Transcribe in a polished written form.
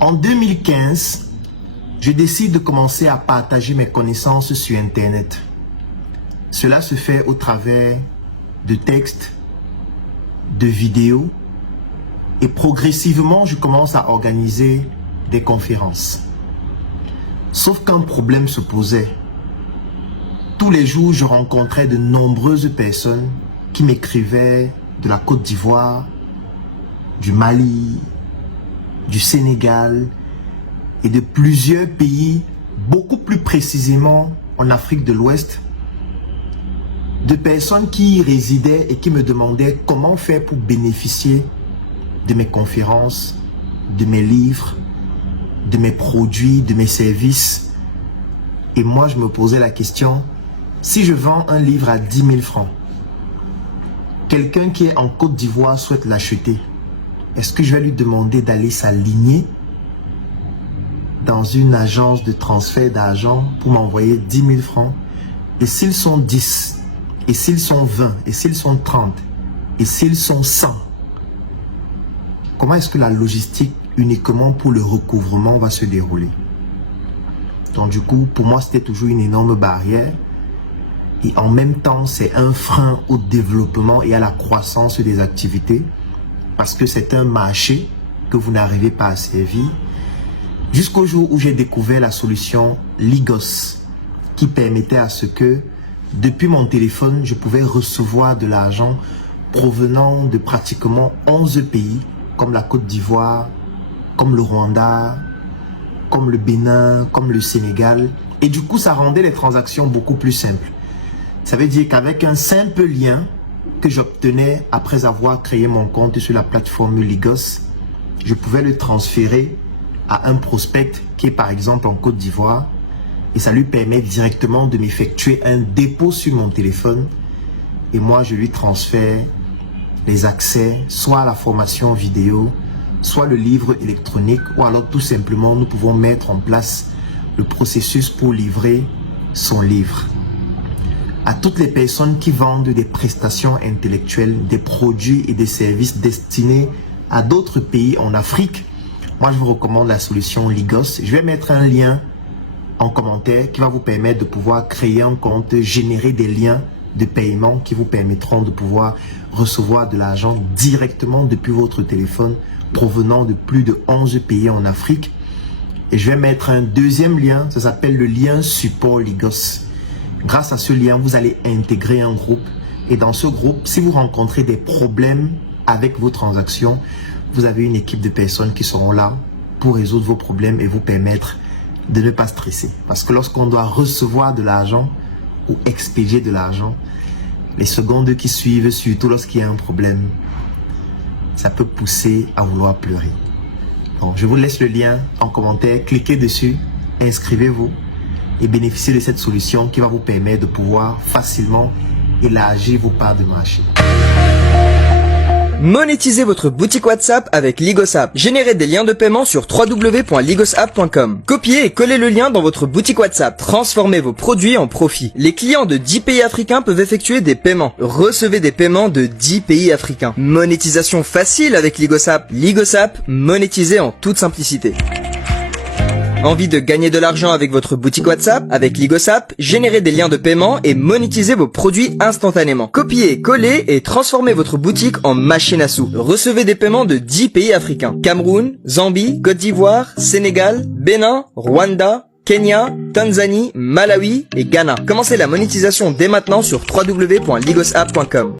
En 2015, je décide de commencer à partager mes connaissances sur Internet. Cela se fait au travers de textes, de vidéos, et progressivement, je commence à organiser des conférences. Sauf qu'un problème se posait. Tous les jours, je rencontrais de nombreuses personnes qui m'écrivaient de la Côte d'Ivoire, du Mali, du Sénégal et de plusieurs pays, beaucoup plus précisément en Afrique de l'Ouest, de personnes qui y résidaient et qui me demandaient comment faire pour bénéficier de mes conférences, de mes livres, de mes produits, de mes services. Et moi, je me posais la question, si je vends un livre à 10 000 francs, quelqu'un qui est en Côte d'Ivoire souhaite l'acheter, est-ce que je vais lui demander d'aller s'aligner dans une agence de transfert d'argent pour m'envoyer 10 000 francs? Et s'ils sont 10, et s'ils sont 20, et s'ils sont 30, et s'ils sont 100, comment est-ce que la logistique uniquement pour le recouvrement va se dérouler? Donc du coup, pour moi, c'était toujours une énorme barrière. Et en même temps, c'est un frein au développement et à la croissance des activités. Parce que c'est un marché que vous n'arrivez pas à servir. Jusqu'au jour où j'ai découvert la solution Ligos, qui permettait à ce que, depuis mon téléphone, je pouvais recevoir de l'argent provenant de pratiquement 11 pays, comme la Côte d'Ivoire, comme le Rwanda, comme le Bénin, comme le Sénégal. Et du coup, ça rendait les transactions beaucoup plus simples. Ça veut dire qu'avec un simple lien que j'obtenais après avoir créé mon compte sur la plateforme Ligos, je pouvais le transférer à un prospect qui est par exemple en Côte d'Ivoire et ça lui permet directement de m'effectuer un dépôt sur mon téléphone et moi je lui transfère les accès soit à la formation vidéo, soit le livre électronique ou alors tout simplement nous pouvons mettre en place le processus pour livrer son livre. À toutes les personnes qui vendent des prestations intellectuelles, des produits et des services destinés à d'autres pays en Afrique, moi je vous recommande la solution Ligos. Je vais mettre un lien en commentaire qui va vous permettre de pouvoir créer un compte, générer des liens de paiement qui vous permettront de pouvoir recevoir de l'argent directement depuis votre téléphone provenant de plus de 11 pays en Afrique. Et je vais mettre un deuxième lien, ça s'appelle le lien support Ligos. Grâce à ce lien, vous allez intégrer un groupe et dans ce groupe, si vous rencontrez des problèmes avec vos transactions, vous avez une équipe de personnes qui seront là pour résoudre vos problèmes et vous permettre de ne pas stresser. Parce que lorsqu'on doit recevoir de l'argent ou expédier de l'argent, les secondes qui suivent, surtout lorsqu'il y a un problème, ça peut pousser à vouloir pleurer. Donc, je vous laisse le lien en commentaire, cliquez dessus, inscrivez-vous et bénéficiez de cette solution qui va vous permettre de pouvoir facilement élargir vos parts de marché. Monétisez votre boutique WhatsApp avec LigosApp. Générez des liens de paiement sur www.ligosapp.com. Copiez et collez le lien dans votre boutique WhatsApp. Transformez vos produits en profit. Les clients de 10 pays africains peuvent effectuer des paiements. Recevez des paiements de 10 pays africains. Monétisation facile avec LigosApp. LigosApp, monétisez en toute simplicité. Envie de gagner de l'argent avec votre boutique WhatsApp? Avec LigosApp, générez des liens de paiement et monétisez vos produits instantanément. Copiez, collez et transformez votre boutique en machine à sous. Recevez des paiements de 10 pays africains. Cameroun, Zambie, Côte d'Ivoire, Sénégal, Bénin, Rwanda, Kenya, Tanzanie, Malawi et Ghana. Commencez la monétisation dès maintenant sur www.ligosapp.com.